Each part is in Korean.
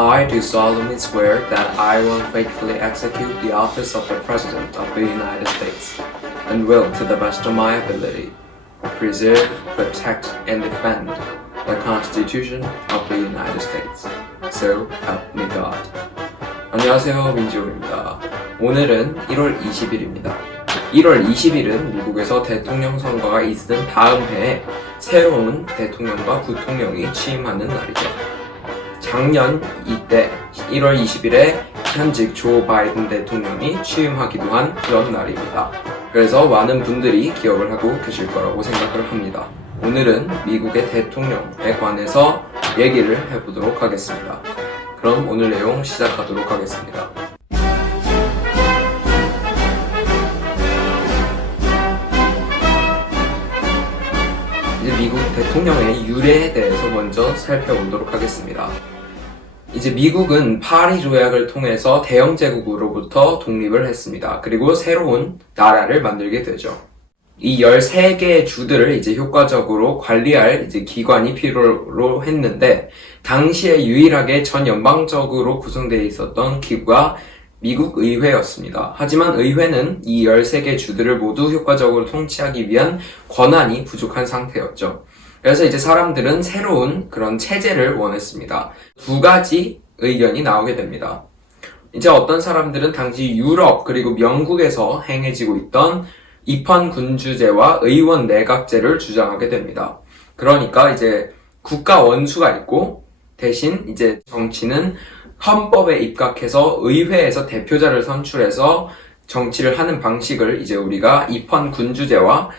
I do solemnly swear that I will faithfully execute the office of the President of the United States and will, to the best of my ability, preserve, protect, and defend the Constitution of the United States. So help me God. 안녕하세요, 민지호입니다. 오늘은 1월 20일입니다. 1월 20일은 미국에서 대통령 선거가 있은 다음 해에 새로운 대통령과 부통령이 취임하는 날이죠. 작년 이때 1월 20일에 현직 조 바이든 대통령이 취임하기도 한 그런 날입니다. 그래서 많은 분들이 기억을 하고 계실 거라고 생각을 합니다. 오늘은 미국의 대통령에 관해서 얘기를 해보도록 하겠습니다. 그럼 오늘 내용 시작하도록 하겠습니다. 이제 미국 대통령의 유래에 대해서 먼저 살펴보도록 하겠습니다. 이제 미국은 파리 조약을 통해서 대영 제국으로부터 독립을 했습니다. 그리고 새로운 나라를 만들게 되죠. 이 13개의 주들을 이제 효과적으로 관리할 이제 기관이 필요로 했는데, 당시에 유일하게 전 연방적으로 구성되어 있었던 기구가 미국 의회였습니다. 하지만 의회는 이 13개 주들을 모두 효과적으로 통치하기 위한 권한이 부족한 상태였죠. 그래서 이제 사람들은 새로운 그런 체제를 원했습니다. 두 가지 의견이 나오게 됩니다. 이제 어떤 사람들은 당시 유럽 그리고 영국에서 행해지고 있던 입헌군주제와 의원 내각제를 주장하게 됩니다. 그러니까 이제 국가 원수가 있고 대신 이제 정치는 헌법에 입각해서 의회에서 대표자를 선출해서 정치를 하는 방식을 이제 우리가 입헌군주제와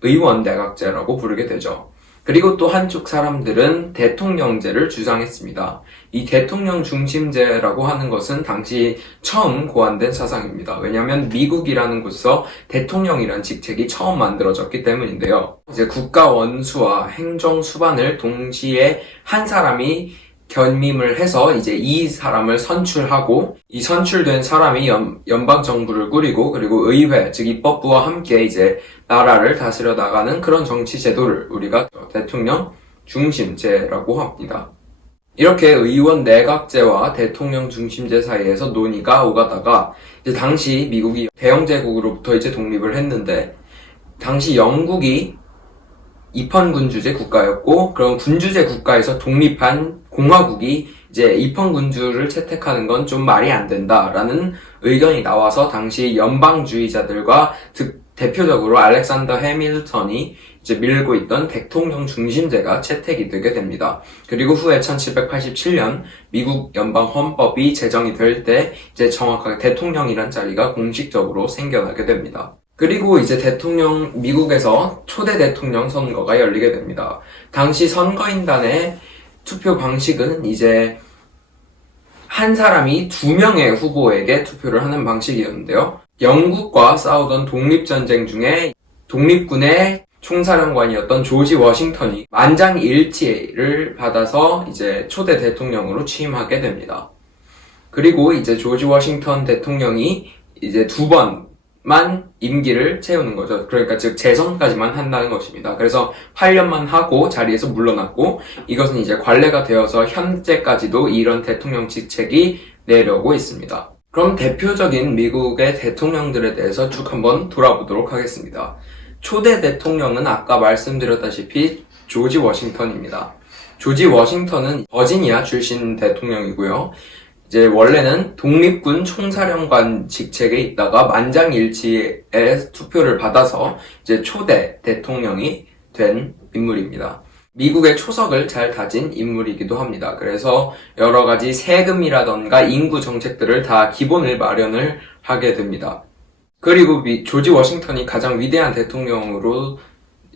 의원 내각제라고 부르게 되죠. 그리고 또 한쪽 사람들은 대통령제를 주장했습니다. 이 대통령 중심제라고 하는 것은 당시 처음 고안된 사상입니다. 왜냐하면 미국이라는 곳에서 대통령이라는 직책이 처음 만들어졌기 때문인데요. 이제 국가 원수와 행정 수반을 동시에 한 사람이 겸임을 해서 이제 이 사람을 선출하고, 이 선출된 사람이 연방 정부를 꾸리고, 그리고 의회, 즉 입법부와 함께 이제 나라를 다스려 나가는 그런 정치 제도를 우리가 대통령 중심제라고 합니다. 이렇게 의원 내각제와 대통령 중심제 사이에서 논의가 오가다가, 이제 당시 미국이 대영 제국으로부터 이제 독립을 했는데, 당시 영국이 입헌군주제 국가였고, 그런 군주제 국가에서 독립한 공화국이 이제 입헌군주를 채택하는 건 좀 말이 안 된다라는 의견이 나와서 당시 연방주의자들과 대표적으로 알렉산더 해밀턴이 이제 밀고 있던 대통령 중심제가 채택이 되게 됩니다. 그리고 후에 1787년 미국 연방 헌법이 제정이 될 때 이제 정확하게 대통령이란 자리가 공식적으로 생겨나게 됩니다. 그리고 이제 미국에서 초대 대통령 선거가 열리게 됩니다. 당시 선거인단의 투표 방식은 이제 한 사람이 2명의 후보에게 투표를 하는 방식이었는데요. 영국과 싸우던 독립전쟁 중에 독립군의 총사령관이었던 조지 워싱턴이 만장일치를 받아서 이제 초대 대통령으로 취임하게 됩니다. 그리고 이제 조지 워싱턴 대통령이 이제 2번만 임기를 채우는 거죠. 그러니까 즉 재선까지만 한다는 것입니다. 그래서 8년만 하고 자리에서 물러났고, 이것은 이제 관례가 되어서 현재까지도 이런 대통령 직책이 내려오고 있습니다. 그럼 대표적인 미국의 대통령들에 대해서 쭉 한번 돌아보도록 하겠습니다. 초대 대통령은 아까 말씀드렸다시피 조지 워싱턴입니다. 조지 워싱턴은 버지니아 출신 대통령이고요. 이제 원래는 독립군 총사령관 직책에 있다가 만장일치의 투표를 받아서 이제 초대 대통령이 된 인물입니다. 미국의 초석을 잘 다진 인물이기도 합니다. 그래서 여러 가지 세금이라던가 인구 정책들을 다 기본을 마련을 하게 됩니다. 그리고 조지 워싱턴이 가장 위대한 대통령으로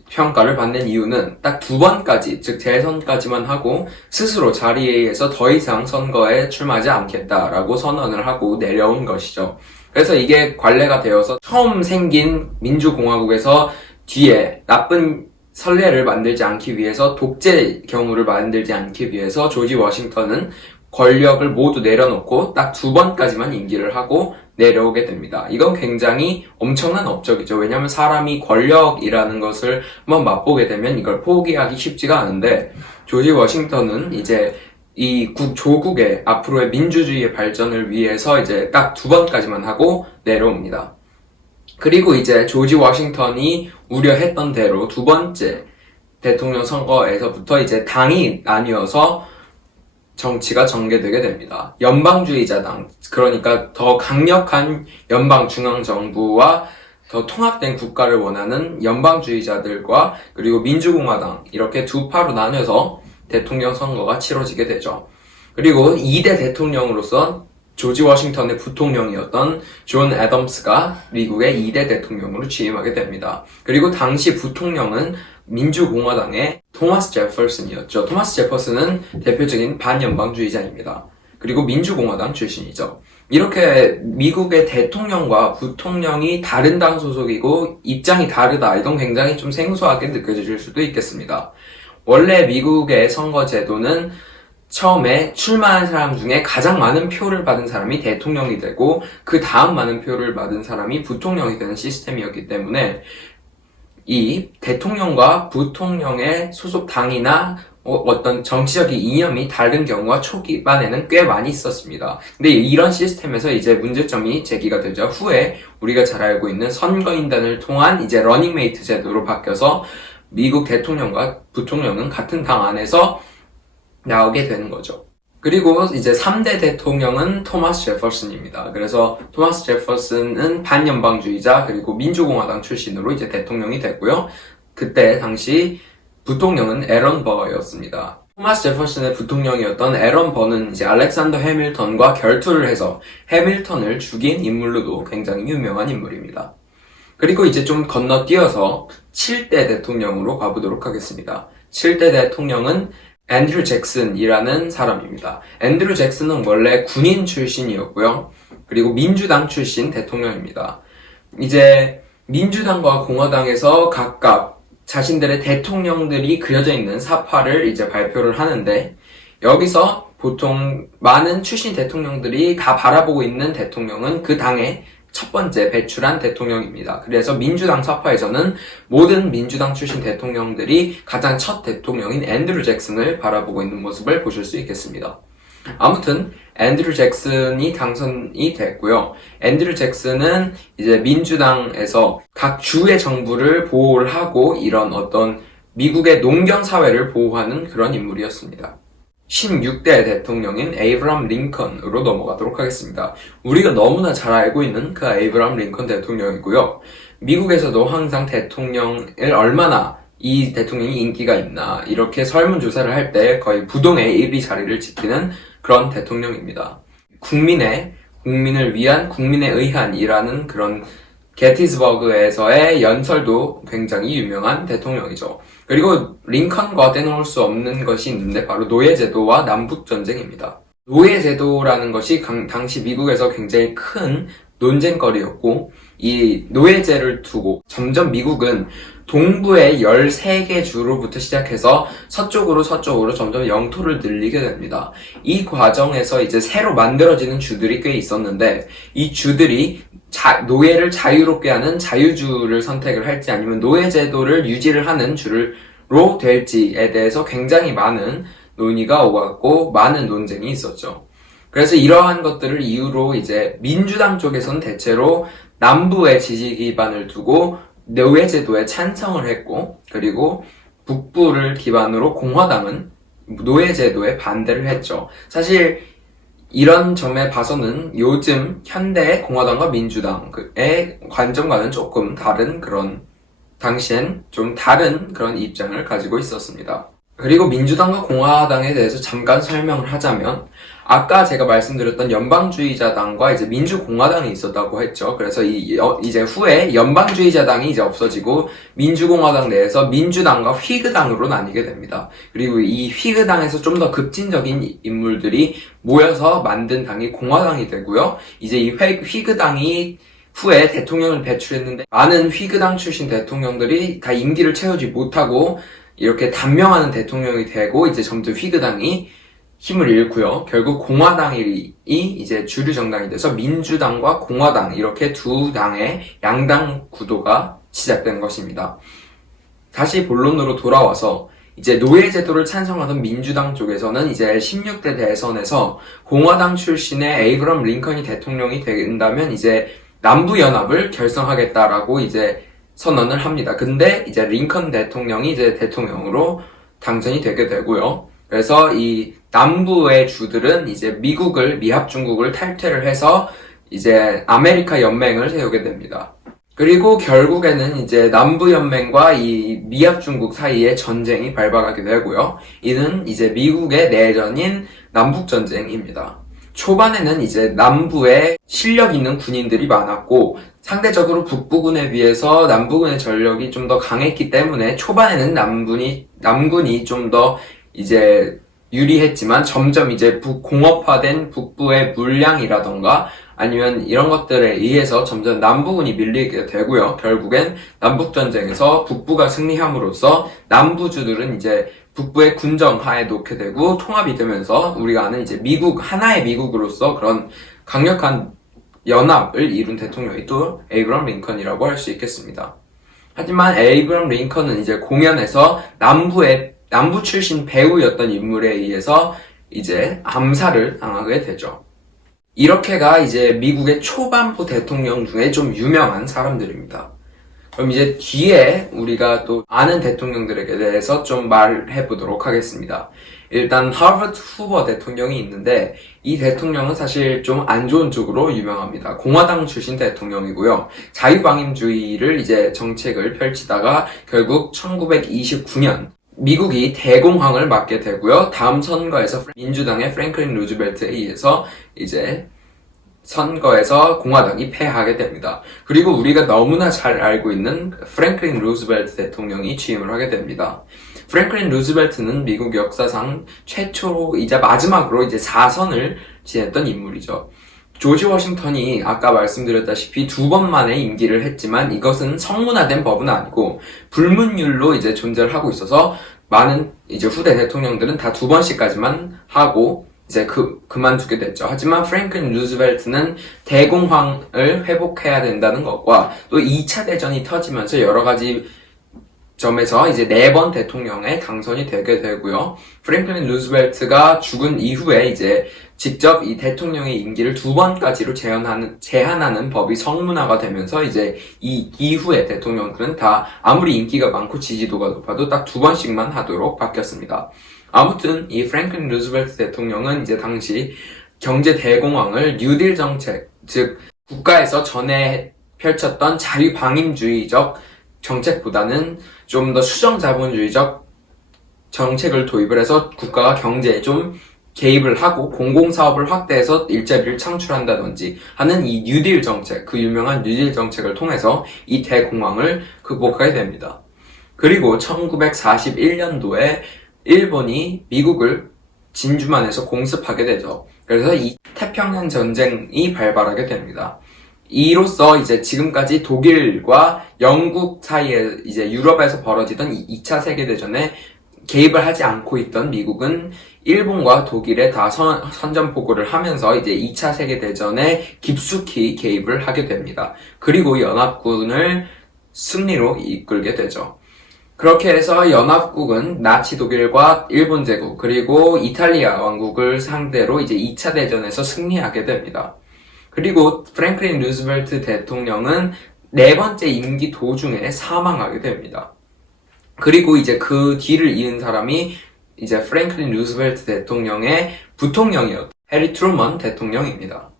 평가를 받는 이유는 딱 2번까지, 즉 재선까지만 하고 스스로 자리에서 더 이상 선거에 출마하지 않겠다라고 선언을 하고 내려온 것이죠. 그래서 이게 관례가 되어서 처음 생긴 민주공화국에서 뒤에 나쁜 선례를 만들지 않기 위해서, 독재 경우를 만들지 않기 위해서 조지 워싱턴은 권력을 모두 내려놓고 딱 2번까지만 임기를 하고 내려오게 됩니다. 이건 굉장히 엄청난 업적이죠. 왜냐하면 사람이 권력이라는 것을 한번 맛보게 되면 이걸 포기하기 쉽지가 않은데, 조지 워싱턴은 이제 이 조국의 앞으로의 민주주의의 발전을 위해서 이제 딱 2번까지만 하고 내려옵니다. 그리고 이제 조지 워싱턴이 우려했던 대로 2번째 대통령 선거에서부터 이제 당이 나뉘어서 정치가 전개되게 됩니다. 연방주의자당, 그러니까 더 강력한 연방 중앙정부와 더 통합된 국가를 원하는 연방주의자들과 그리고 민주공화당, 이렇게 2파로 나뉘어서 대통령 선거가 치러지게 되죠. 그리고 2대 대통령으로서 조지 워싱턴의 부통령이었던 존 애덤스가 미국의 2대 대통령으로 취임하게 됩니다. 그리고 당시 부통령은 민주공화당의 토마스 제퍼슨이었죠. 토마스 제퍼슨은 대표적인 반연방주의자입니다. 그리고 민주공화당 출신이죠. 이렇게 미국의 대통령과 부통령이 다른 당 소속이고 입장이 다르다, 이건 굉장히 좀 생소하게 느껴질 수도 있겠습니다. 원래 미국의 선거 제도는 처음에 출마한 사람 중에 가장 많은 표를 받은 사람이 대통령이 되고 그 다음 많은 표를 받은 사람이 부통령이 되는 시스템이었기 때문에 이 대통령과 부통령의 소속 당이나 어떤 정치적인 이념이 다른 경우가 초기반에는 꽤 많이 있었습니다. 근데 이런 시스템에서 이제 문제점이 제기가 되죠. 후에 우리가 잘 알고 있는 선거인단을 통한 이제 러닝메이트 제도로 바뀌어서 미국 대통령과 부통령은 같은 당 안에서 나오게 되는 거죠. 그리고 이제 3대 대통령은 토마스 제퍼슨입니다. 그래서 토마스 제퍼슨은 반연방주의자 그리고 민주공화당 출신으로 이제 대통령이 됐고요. 그때 당시 부통령은 애런 버였습니다. 토마스 제퍼슨의 부통령이었던 애런 버는 이제 알렉산더 해밀턴과 결투를 해서 해밀턴을 죽인 인물로도 굉장히 유명한 인물입니다. 그리고 이제 좀 건너뛰어서 7대 대통령으로 가보도록 하겠습니다. 7대 대통령은 앤드류 잭슨이라는 사람입니다. 앤드류 잭슨은 원래 군인 출신이었고요. 그리고 민주당 출신 대통령입니다. 이제 민주당과 공화당에서 각각 자신들의 대통령들이 그려져 있는 사파를 이제 발표를 하는데, 여기서 보통 많은 출신 대통령들이 다 바라보고 있는 대통령은 그 당의 첫 번째 배출한 대통령입니다. 그래서 민주당 사파에서는 모든 민주당 출신 대통령들이 가장 첫 대통령인 앤드류 잭슨을 바라보고 있는 모습을 보실 수 있겠습니다. 아무튼 앤드류 잭슨이 당선이 됐고요. 앤드류 잭슨은 이제 민주당에서 각 주의 정부를 보호를 하고 이런 어떤 미국의 농경 사회를 보호하는 그런 인물이었습니다. 16대 대통령인 에이브람 링컨으로 넘어가도록 하겠습니다. 우리가 너무나 잘 알고 있는 그 에이브람 링컨 대통령이고요. 미국에서도 항상 대통령을 얼마나 이 대통령이 인기가 있나 이렇게 설문조사를 할 때 거의 부동의 1위 자리를 지키는 그런 대통령입니다. 국민을 위한 국민에 의한이라는 그런 게티스버그에서의 연설도 굉장히 유명한 대통령이죠. 그리고 링컨과 떼놓을 수 없는 것이 있는데 바로 노예제도와 남북전쟁입니다. 노예제도라는 것이 당시 미국에서 굉장히 큰 논쟁거리였고, 이 노예제를 두고 점점 미국은 동부의 13개 주로부터 시작해서 서쪽으로 점점 영토를 늘리게 됩니다. 이 과정에서 이제 새로 만들어지는 주들이 꽤 있었는데, 이 주들이 노예를 자유롭게 하는 자유주를 선택을 할지 아니면 노예제도를 유지를 하는 주로 될지에 대해서 굉장히 많은 논의가 오갔고 많은 논쟁이 있었죠. 그래서 이러한 것들을 이유로 이제 민주당 쪽에서는 대체로 남부의 지지 기반을 두고 노예제도에 찬성을 했고, 그리고 북부를 기반으로 공화당은 노예제도에 반대를 했죠. 사실 이런 점에 봐서는 요즘 현대의 공화당과 민주당의 관점과는 조금 다른 그런, 당시엔 좀 다른 그런 입장을 가지고 있었습니다. 그리고 민주당과 공화당에 대해서 잠깐 설명을 하자면, 아까 제가 말씀드렸던 연방주의자당과 이제 민주공화당이 있었다고 했죠. 그래서 이제 후에 연방주의자당이 이제 없어지고 민주공화당 내에서 민주당과 휘그당으로 나뉘게 됩니다. 그리고 이 휘그당에서 좀 더 급진적인 인물들이 모여서 만든 당이 공화당이 되고요. 이제 이 휘그당이 후에 대통령을 배출했는데 많은 휘그당 출신 대통령들이 다 임기를 채우지 못하고 이렇게 단명하는 대통령이 되고 이제 점점 휘그당이 힘을 잃고요. 결국 공화당이 이제 주류 정당이 돼서 민주당과 공화당 이렇게 두 당의 양당 구도가 시작된 것입니다. 다시 본론으로 돌아와서 이제 노예 제도를 찬성하던 민주당 쪽에서는 이제 16대 대선에서 공화당 출신의 에이브럼 링컨이 대통령이 된다면 이제 남부 연합을 결성하겠다라고 이제 선언을 합니다. 근데 이제 링컨 대통령이 이제 대통령으로 당선이 되게 되고요. 그래서 이 남부의 주들은 이제 미합 중국을 탈퇴를 해서 이제 아메리카 연맹을 세우게 됩니다. 그리고 결국에는 이제 남부연맹과 이 미합 중국 사이에 전쟁이 발발하게 되고요. 이는 이제 미국의 내전인 남북전쟁입니다. 초반에는 이제 남부에 실력 있는 군인들이 많았고 상대적으로 북부군에 비해서 남부군의 전력이 좀 더 강했기 때문에 초반에는 남군이 좀 더 이제 유리했지만 점점 이제 공업화된 북부의 물량이라던가 아니면 이런 것들에 의해서 점점 남부군이 밀리게 되고요. 결국엔 남북전쟁에서 북부가 승리함으로써 남부주들은 이제 북부의 군정 하에 놓게 되고 통합이 되면서 우리가 아는 이제 하나의 미국으로서 그런 강력한 연합을 이룬 대통령이 또 에이브럼 링컨이라고 할 수 있겠습니다. 하지만 에이브럼 링컨은 이제 공연에서 남부 출신 배우였던 인물에 의해서 이제 암살을 당하게 되죠. 이렇게가 이제 미국의 초반부 대통령 중에 좀 유명한 사람들입니다. 그럼 이제 뒤에 우리가 또 아는 대통령들에 대해서 좀 말해 보도록 하겠습니다. 일단 하버드 후버 대통령이 있는데 이 대통령은 사실 좀 안 좋은 쪽으로 유명합니다. 공화당 출신 대통령이고요. 자유방임주의를 이제 정책을 펼치다가 결국 1929년 미국이 대공황을 맞게 되고요. 다음 선거에서 민주당의 프랭클린 루즈벨트에 의해서 이제 선거에서 공화당이 패하게 됩니다. 그리고 우리가 너무나 잘 알고 있는 프랭클린 루즈벨트 대통령이 취임을 하게 됩니다. 프랭클린 루즈벨트는 미국 역사상 최초이자 마지막으로 이제 4선을 지냈던 인물이죠. 조지 워싱턴이 아까 말씀드렸다시피 2번 만에 임기를 했지만 이것은 성문화된 법은 아니고 불문율로 이제 존재를 하고 있어서 많은 이제 후대 대통령들은 다 2번씩까지만 하고 이제 그만두게 됐죠. 하지만 프랭클린 루즈벨트는 대공황을 회복해야 된다는 것과 또 2차 대전이 터지면서 여러 가지 점에서 이제 4번 대통령에 당선이 되게 되고요. 프랭클린 루즈벨트가 죽은 이후에 이제 직접 이 대통령의 임기를 2번까지로 제한하는 법이 성문화가 되면서 이제 이 이후의 대통령들은 다 아무리 인기가 많고 지지도가 높아도 딱 2번씩만 하도록 바뀌었습니다. 아무튼 이 프랭클린 루즈벨트 대통령은 이제 당시 경제 대공황을 뉴딜 정책, 즉 국가에서 전에 펼쳤던 자유방임주의적 정책보다는 좀 더 수정자본주의적 정책을 도입을 해서 국가가 경제에 좀 개입을 하고 공공사업을 확대해서 일자리를 창출한다든지 하는 이 뉴딜 정책, 그 유명한 뉴딜 정책을 통해서 이 대공황을 극복하게 됩니다. 그리고 1941년도에 일본이 미국을 진주만에서 공습하게 되죠. 그래서 이 태평양 전쟁이 발발하게 됩니다. 이로써 이제 지금까지 독일과 영국 사이에 이제 유럽에서 벌어지던 2차 세계대전에 개입을 하지 않고 있던 미국은 일본과 독일에 다 선전포고를 하면서 이제 2차 세계대전에 깊숙이 개입을 하게 됩니다. 그리고 연합군을 승리로 이끌게 되죠. 그렇게 해서 연합국은 나치 독일과 일본 제국 그리고 이탈리아 왕국을 상대로 이제 2차 대전에서 승리하게 됩니다. 그리고 프랭클린 루즈벨트 대통령은 4번째 임기 도중에 사망하게 됩니다. 그리고 이제 그 뒤를 이은 사람이 이제 프랭클린 루즈벨트 대통령의 부통령이었던 해리 트루먼 대통령입니다.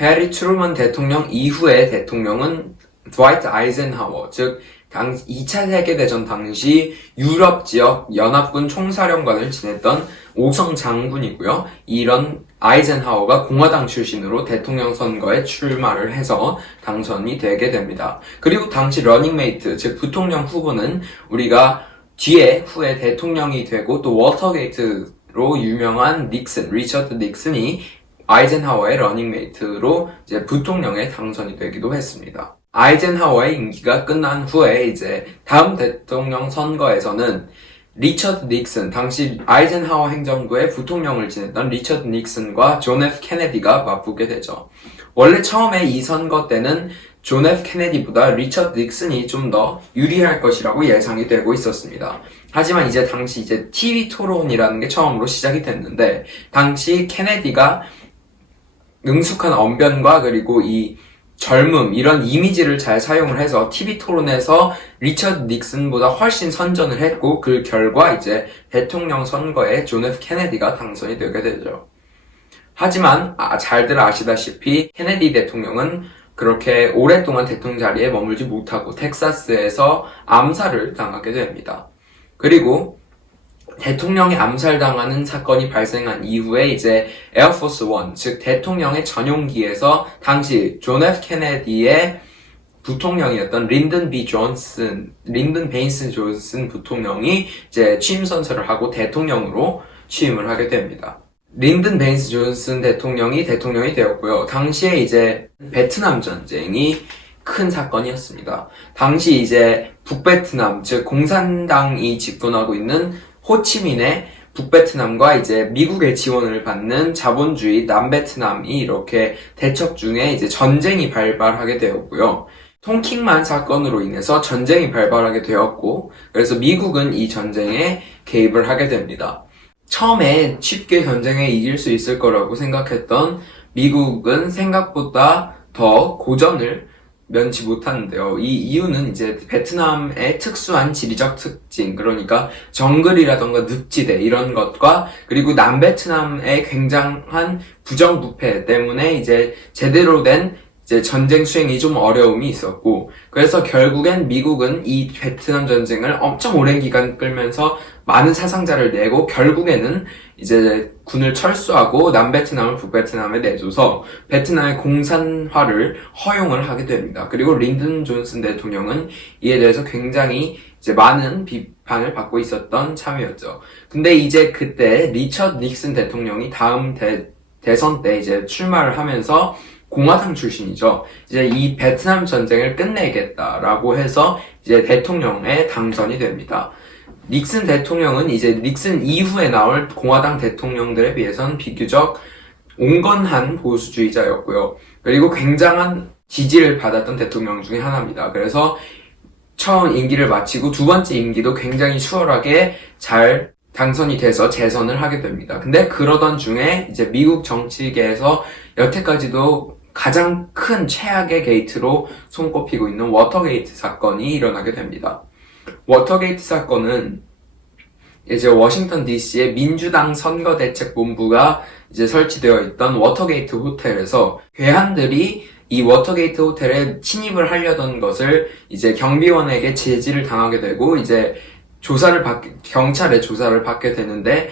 해리 트루먼 대통령 이후의 대통령은 드와이트 아이젠하워, 즉 2차 세계대전 당시 유럽 지역 연합군 총사령관을 지냈던 5성 장군이고요. 이런 아이젠하워가 공화당 출신으로 대통령 선거에 출마를 해서 당선이 되게 됩니다. 그리고 당시 러닝메이트, 즉 부통령 후보는 우리가 후에 대통령이 되고 또 워터게이트로 유명한 리처드 닉슨이 아이젠하워의 러닝메이트로 이제 부통령에 당선이 되기도 했습니다. 아이젠하워의 임기가 끝난 후에 이제 다음 대통령 선거에서는 리처드 닉슨, 당시 아이젠하워 행정부의 부통령을 지냈던 리처드 닉슨과 존 F 케네디가 맞붙게 되죠. 원래 처음에 이 선거 때는 존 F 케네디보다 리처드 닉슨이 좀 더 유리할 것이라고 예상이 되고 있었습니다. 하지만 이제 당시 이제 TV 토론이라는 게 처음으로 시작이 됐는데, 당시 케네디가 능숙한 언변과 그리고 이 젊음, 이런 이미지를 잘 사용을 해서 TV 토론에서 리처드 닉슨보다 훨씬 선전을 했고, 그 결과 이제 대통령 선거에 존 F 케네디가 당선이 되게 되죠. 하지만 잘들 아시다시피 케네디 대통령은 그렇게 오랫동안 대통령 자리에 머물지 못하고 텍사스에서 암살을 당하게 됩니다. 그리고 대통령이 암살당하는 사건이 발생한 이후에 이제 에어포스 원, 즉 대통령의 전용기에서 당시 존 F 케네디의 부통령이었던 린든 베인스 존슨 부통령이 이제 취임 선서를 하고 대통령으로 취임을 하게 됩니다. 린든 베인스 존슨 대통령이 되었고요. 당시에 이제 베트남 전쟁이 큰 사건이었습니다. 당시 이제 북베트남, 즉 공산당이 집권하고 있는 호치민의 북베트남과 이제 미국의 지원을 받는 자본주의 남베트남이 이렇게 대척 중에 이제 전쟁이 발발하게 되었고요. 통킹만 사건으로 인해서 전쟁이 발발하게 되었고, 그래서 미국은 이 전쟁에 개입을 하게 됩니다. 처음에 쉽게 전쟁에 이길 수 있을 거라고 생각했던 미국은 생각보다 더 고전을 면치 못하는데요. 이 이유는 이제 베트남의 특수한 지리적 특징, 그러니까 정글이라던가 늪지대 이런 것과 그리고 남베트남의 굉장한 부정부패 때문에 이제 제대로 된 이제 전쟁 수행이 좀 어려움이 있었고, 그래서 결국엔 미국은 이 베트남 전쟁을 엄청 오랜 기간 끌면서 많은 사상자를 내고 결국에는 이제 군을 철수하고 남베트남을 북베트남에 내줘서 베트남의 공산화를 허용을 하게 됩니다. 그리고 린든 존슨 대통령은 이에 대해서 굉장히 이제 많은 비판을 받고 있었던 참이었죠. 근데 이제 그때 리처드 닉슨 대통령이 다음 대선 때 이제 출마를 하면서 공화당 출신이죠. 이제 이 베트남 전쟁을 끝내겠다라고 해서 이제 대통령에 당선이 됩니다. 닉슨 대통령은 이제 닉슨 이후에 나올 공화당 대통령들에 비해서는 비교적 온건한 보수주의자였고요. 그리고 굉장한 지지를 받았던 대통령 중에 하나입니다. 그래서 처음 임기를 마치고 두 번째 임기도 굉장히 수월하게 잘 당선이 돼서 재선을 하게 됩니다. 근데 그러던 중에 이제 미국 정치계에서 여태까지도 가장 큰 최악의 게이트로 손꼽히고 있는 워터게이트 사건이 일어나게 됩니다. 워터게이트 사건은 이제 워싱턴 DC의 민주당 선거대책본부가 이제 설치되어 있던 워터게이트 호텔에서 괴한들이 이 워터게이트 호텔에 침입을 하려던 것을 이제 경비원에게 제지를 당하게 되고 이제 경찰의 조사를 받게 되는데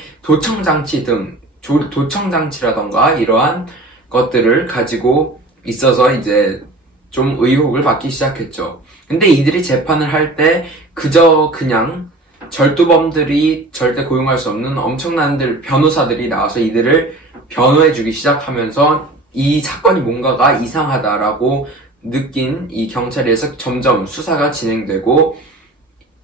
도청장치라던가 이러한 것들을 가지고 있어서 이제 좀 의혹을 받기 시작했죠. 근데 이들이 재판을 할 때 그냥 절도범들이 절대 고용할 수 없는 엄청난 변호사들이 나와서 이들을 변호해주기 시작하면서 이 사건이 뭔가가 이상하다라고 느낀 이 경찰에서 점점 수사가 진행되고,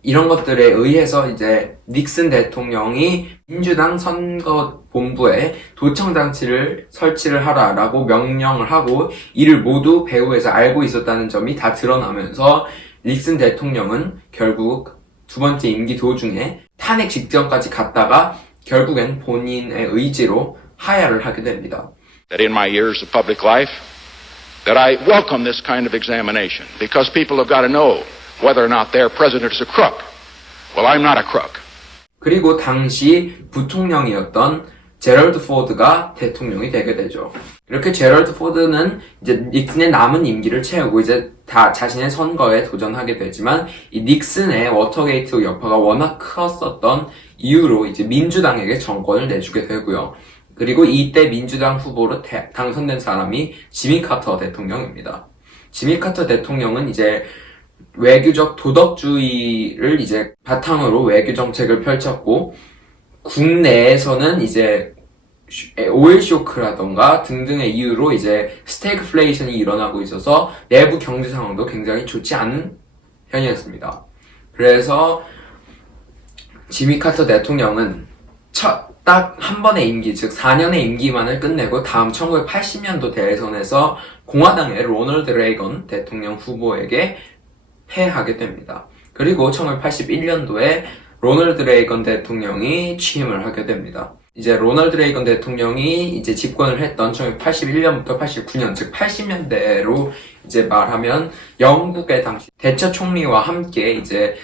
이런 것들에 의해서 이제 닉슨 대통령이 민주당 선거본부에 도청장치를 설치를 하라라고 명령을 하고, 이를 모두 배후에서 알고 있었다는 점이 다 드러나면서 닉슨 대통령은 결국 두 번째 임기 도중에 탄핵 직전까지 갔다가 결국엔 본인의 의지로 하야를 하게 됩니다. That in my years of public life, that I welcome this kind of examination, because people have got to know whether or not their president is a crook. Well, I'm not a crook. 그리고 당시 부통령이었던 제럴드 포드가 대통령이 되게 되죠. 이렇게 제럴드 포드는 이제 닉슨의 남은 임기를 채우고 이제 다 자신의 선거에 도전하게 되지만, 이 닉슨의 워터게이트 여파가 워낙 컸었던 이유로 이제 민주당에게 정권을 내주게 되고요. 그리고 이때 민주당 후보로 당선된 사람이 지미 카터 대통령입니다. 지미 카터 대통령은 이제 외교적 도덕주의를 이제 바탕으로 외교 정책을 펼쳤고, 국내에서는 이제 오일 쇼크라던가 등등의 이유로 이제 스태그플레이션이 일어나고 있어서 내부 경제 상황도 굉장히 좋지 않은 편이었습니다. 그래서 지미 카터 대통령은 딱 한 번의 임기, 즉 4년의 임기만을 끝내고 다음 1980년도 대선에서 공화당의 로널드 레이건 대통령 후보에게 패하게 됩니다. 그리고 1981년도에 로널드 레이건 대통령이 취임을 하게 됩니다. 이제 로널드 레이건 대통령이 이제 집권을 했던 1981년부터 89년, 즉 80년대로 이제 말하면 영국의 당시 대처 총리와 함께 이제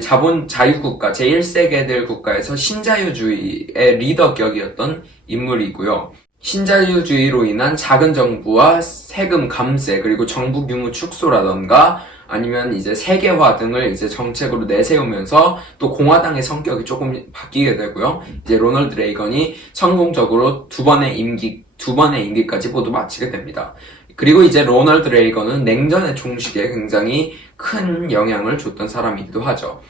자본 자유국가 제1세계들 국가에서 신자유주의의 리더격이었던 인물이고요. 신자유주의로 인한 작은 정부와 세금 감세 그리고 정부 규모 축소라던가 아니면 이제 세계화 등을 이제 정책으로 내세우면서 또 공화당의 성격이 조금 바뀌게 되고요. 이제 로널드 레이건이 성공적으로 두 번의 임기까지 모두 마치게 됩니다. 그리고 이제 로널드 레이건은 냉전의 종식에 굉장히 큰 영향을 줬던 사람이기도 하죠.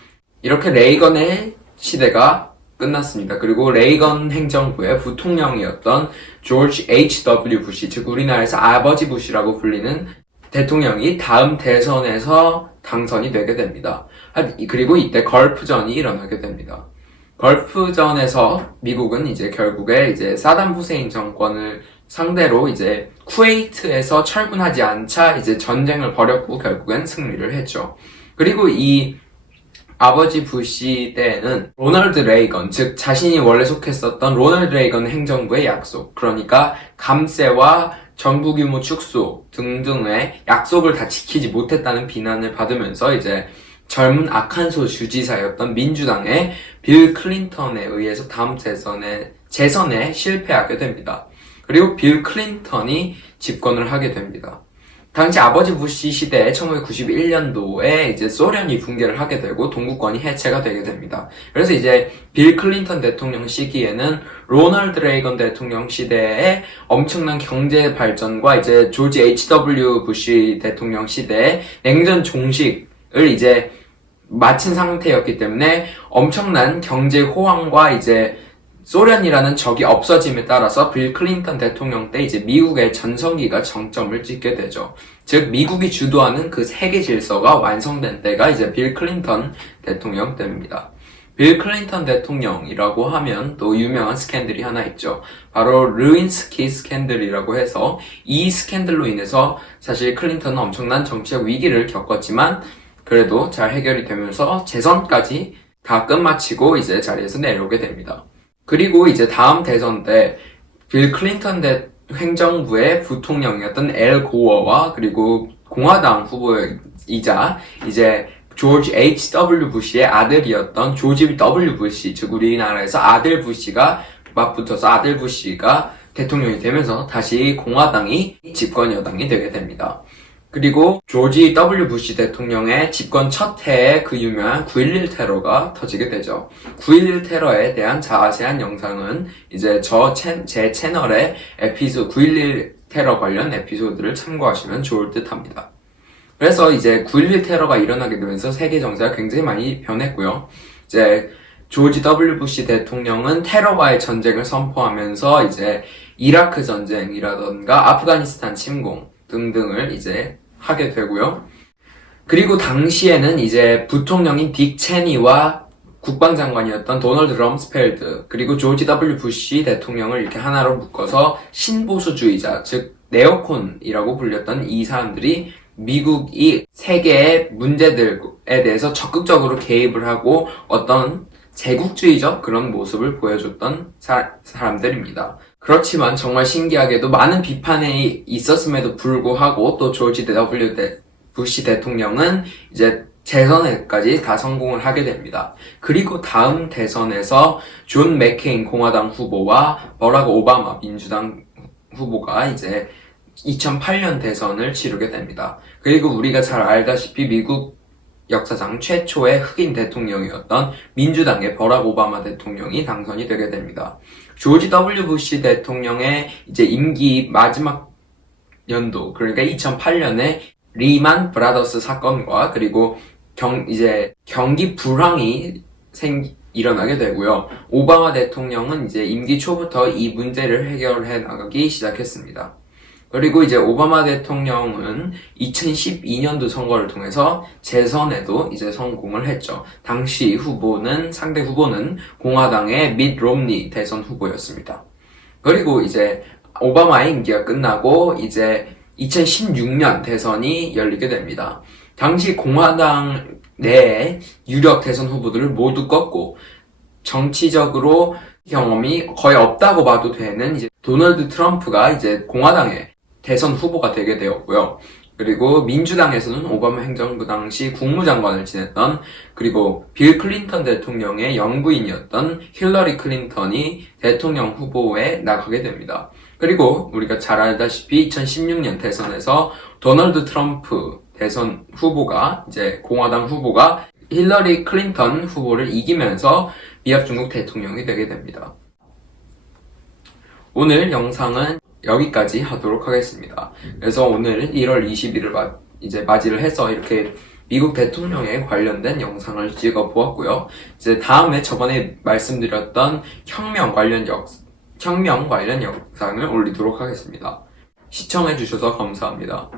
이렇게 레이건의 시대가 끝났습니다. 그리고 레이건 행정부의 부통령이었던 조지 H.W. 부시, 즉 우리나라에서 아버지 부시라고 불리는 대통령이 다음 대선에서 당선이 되게 됩니다. 그리고 이때 걸프전이 일어나게 됩니다. 걸프전에서 미국은 이제 결국에 이제 사담 후세인 정권을 상대로 이제 쿠웨이트에서 철군하지 않자 이제 전쟁을 벌였고 결국엔 승리를 했죠. 그리고 이 아버지 부시 때에는 로널드 레이건, 즉 자신이 원래 속했었던 로널드 레이건 행정부의 약속, 그러니까 감세와 정부 규모 축소 등등의 약속을 다 지키지 못했다는 비난을 받으면서 이제 젊은 아칸소 주지사였던 민주당의 빌 클린턴에 의해서 다음 재선에 실패하게 됩니다. 그리고 빌 클린턴이 집권을 하게 됩니다. 당시 아버지 부시 시대에 1991년도에 이제 소련이 붕괴를 하게 되고 동구권이 해체가 되게 됩니다. 그래서 이제 빌 클린턴 대통령 시기에는 로널드 레이건 대통령 시대에 엄청난 경제 발전과 이제 조지 H.W. 부시 대통령 시대에 냉전 종식을 이제 마친 상태였기 때문에 엄청난 경제 호황과 이제 소련이라는 적이 없어짐에 따라서 빌 클린턴 대통령 때 이제 미국의 전성기가 정점을 찍게 되죠. 즉 미국이 주도하는 그 세계 질서가 완성된 때가 이제 빌 클린턴 대통령 때입니다. 빌 클린턴 대통령이라고 하면 또 유명한 스캔들이 하나 있죠. 바로 르윈스키 스캔들이라고 해서 이 스캔들로 인해서 사실 클린턴은 엄청난 정치적 위기를 겪었지만 그래도 잘 해결이 되면서 재선까지 다 끝마치고 이제 자리에서 내려오게 됩니다. 그리고 이제 다음 대선 때 빌 클린턴 행정부의 부통령이었던 엘 고어와 그리고 공화당 후보이자 이제 조지 H.W. 부시의 아들이었던 조지 W. 부시, 즉 우리나라에서 아들 부시가 맞붙어서 아들 부시가 대통령이 되면서 다시 공화당이 집권 여당이 되게 됩니다. 그리고 조지 W. 부시 대통령의 집권 첫 해에 그 유명한 9.11 테러가 터지게 되죠. 9.11 테러에 대한 자세한 영상은 이제 제 채널에 9.11 테러 관련 에피소드를 참고하시면 좋을 듯 합니다. 그래서 이제 9.11 테러가 일어나게 되면서 세계 정세가 굉장히 많이 변했고요. 이제 조지 W. 부시 대통령은 테러와의 전쟁을 선포하면서 이제 이라크 전쟁이라던가 아프가니스탄 침공 등등을 이제 하게 되고요. 그리고 당시에는 이제 부통령인 딕 체니와 국방장관이었던 도널드 럼스펠드 그리고 조지 W. 부시 대통령을 이렇게 하나로 묶어서 신보수주의자, 즉 네오콘이라고 불렸던 이 사람들이 미국이 세계의 문제들에 대해서 적극적으로 개입을 하고 어떤 제국주의적 그런 모습을 보여줬던 사람들입니다. 그렇지만 정말 신기하게도 많은 비판이 있었음에도 불구하고 또 조지 W. 부시 대통령은 이제 재선에까지 다 성공을 하게 됩니다. 그리고 다음 대선에서 존 맥케인 공화당 후보와 버락 오바마 민주당 후보가 이제 2008년 대선을 치르게 됩니다. 그리고 우리가 잘 알다시피 미국 역사상 최초의 흑인 대통령이었던 민주당의 버락 오바마 대통령이 당선이 되게 됩니다. 조지 W. 부시 대통령의 이제 임기 마지막 연도, 그러니까 2008년에 리만 브라더스 사건과 그리고 경기 불황이 일어나게 되고요. 오바마 대통령은 이제 임기 초부터 이 문제를 해결해 나가기 시작했습니다. 그리고 이제 오바마 대통령은 2012년도 선거를 통해서 재선에도 이제 성공을 했죠. 당시 상대 후보는 공화당의 밋 롬니 대선 후보였습니다. 그리고 이제 오바마의 임기가 끝나고 이제 2016년 대선이 열리게 됩니다. 당시 공화당 내에 유력 대선 후보들을 모두 꺾고 정치적으로 경험이 거의 없다고 봐도 되는 이제 도널드 트럼프가 이제 공화당의 대선 후보가 되게 되었고요. 그리고 민주당에서는 오바마 행정부 당시 국무장관을 지냈던, 그리고 빌 클린턴 대통령의 영부인이었던 힐러리 클린턴이 대통령 후보에 나가게 됩니다. 그리고 우리가 잘 알다시피 2016년 대선에서 도널드 트럼프 대선 후보가, 이제 공화당 후보가 힐러리 클린턴 후보를 이기면서 미합중국 대통령이 되게 됩니다. 오늘 영상은 여기까지 하도록 하겠습니다. 그래서 오늘 1월 20일을 이제 맞이를 해서 이렇게 미국 대통령에 관련된 영상을 찍어 보았고요. 이제 다음에 저번에 말씀드렸던 혁명 관련 영상을 올리도록 하겠습니다. 시청해주셔서 감사합니다.